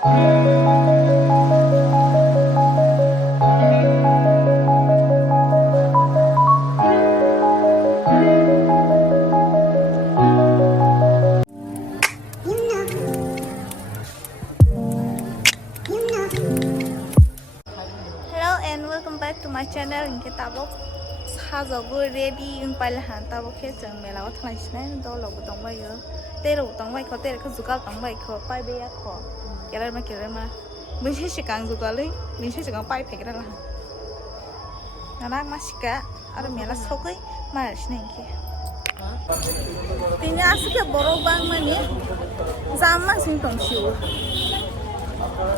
My channel ingke tabok sajogo ready pailhan tabok ke jeng mela o thlaisnai do lobo tongbai yo tero tongbai kho tere kho jugal tongbai kho pai be ya kho kelar ma bisi sikang jugalei bisi sikang pai phekra la nanak masika aro mela sokai maris nai ke tinya asike borok bang mani jamma sing tongsiu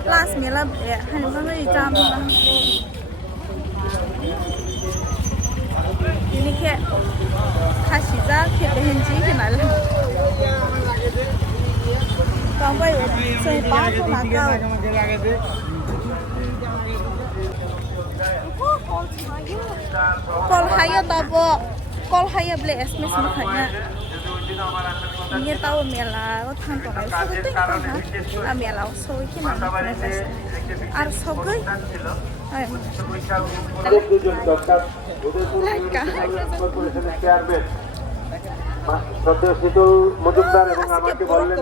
last mela hani bang jam bang ini kayak kasih zak kayak behenji kenal kamu ya saya pakai naga kol haya tabo kol haya beli SMS makanya ini tahu mela lo tanpa lagi sebetulnya kan mela so ini namanya ar sogai Majumdar এবং আমাকে বললেন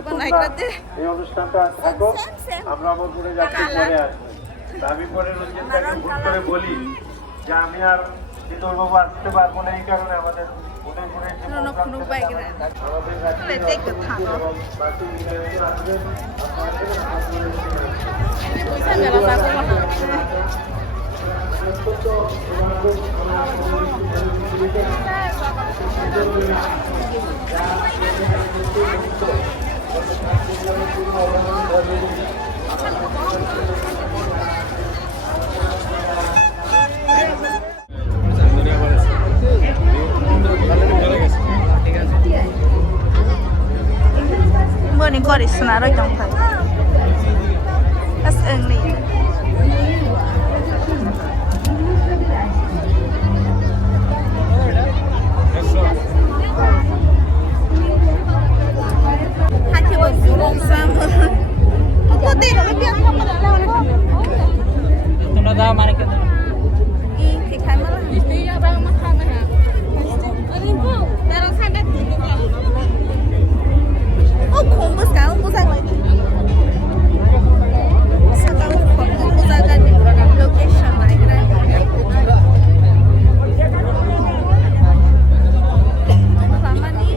এই অনুষ্ঠানটা থাকো আমরা অমরপুরে যাচ্ছি পরে আসবো আমি পরে রঞ্জিতদাকে ভুল করে বলি যে আমি আর শীতলবাবু আসতে পারবো না এই কারণে আমাদের Ini koris senarai dong pak. As engli. Hati berjulung sama. Kau tidak lebih apa malah. Itu nada mana kita? Ini kan malah. Iya bang makan ya. Ini bu, darah sangat tinggi. Oh, kumpul sekarang pusat lagi. Sekarang kumpul pusat kan location lagi kan. Lama nih.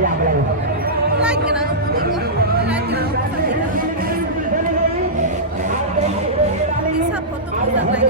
Lagi nak lagi bisa foto bisa lagi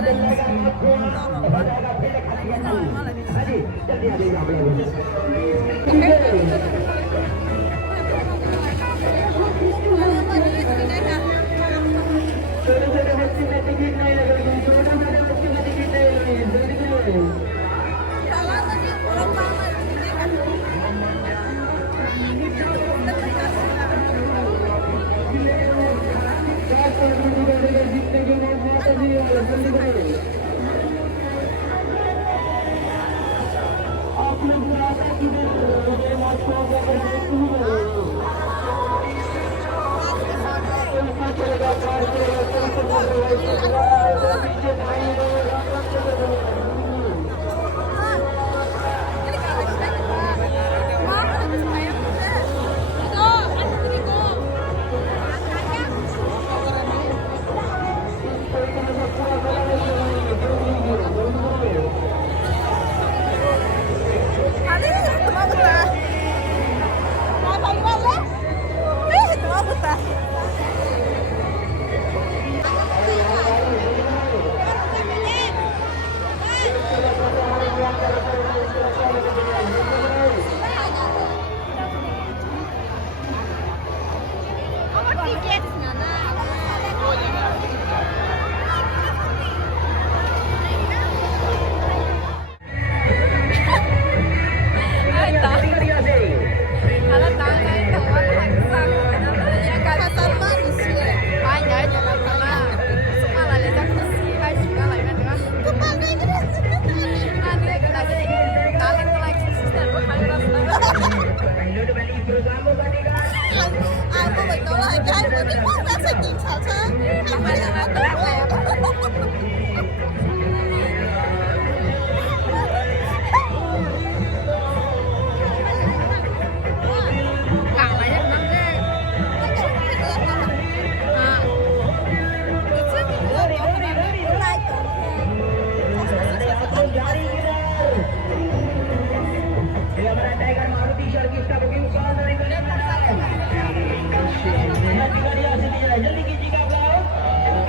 Aku betul lah, kan? Ini mau ngasih tinggal sih. Apa yang ada?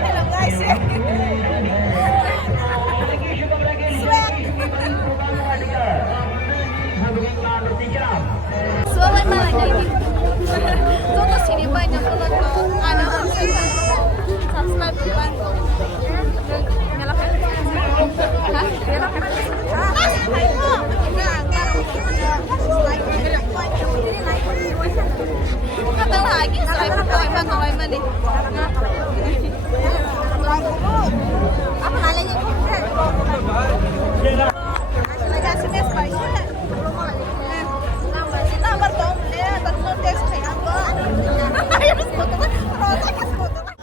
Hello guys. Soalnya malah jadi. Tuh sini banyak penonton. Anak-anak subscribe bantu. Nyalakan. Hah? Nyalakan. Kata lagi selain Sulaiman nih. Apa nalanya? Lagi aslinya spicy. Nomor dong, dia tentu dia kayak apa? Harus foto kan? Rosak kan foto kan?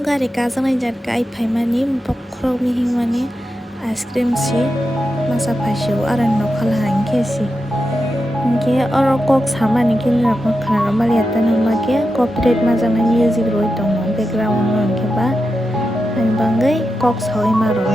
Gari kazanai jat kai phaimani bokrok mihingmani ice cream si masa phasio aran no khala hangke si inke oro kok samani kin rak ma khana malia tanama ke copyright majana music roi tong background no inke ba ang bangai kok soi maro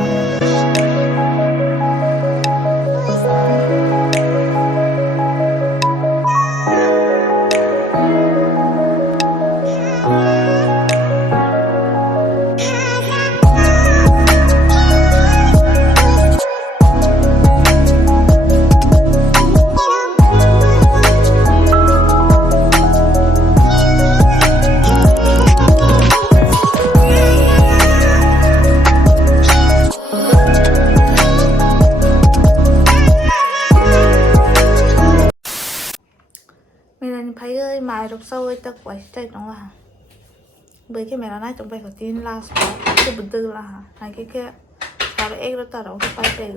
ơi mai rục sâu ơi tao quay chạy trong là bởi cái mẹ nó nói trong bay của tin là cái bự tư là này cái kalau ek lo taro ke pai pe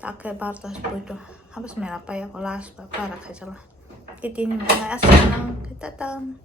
tak ke bartas puito habis mera pai ko las para kai sala kitin mo na asan kita tam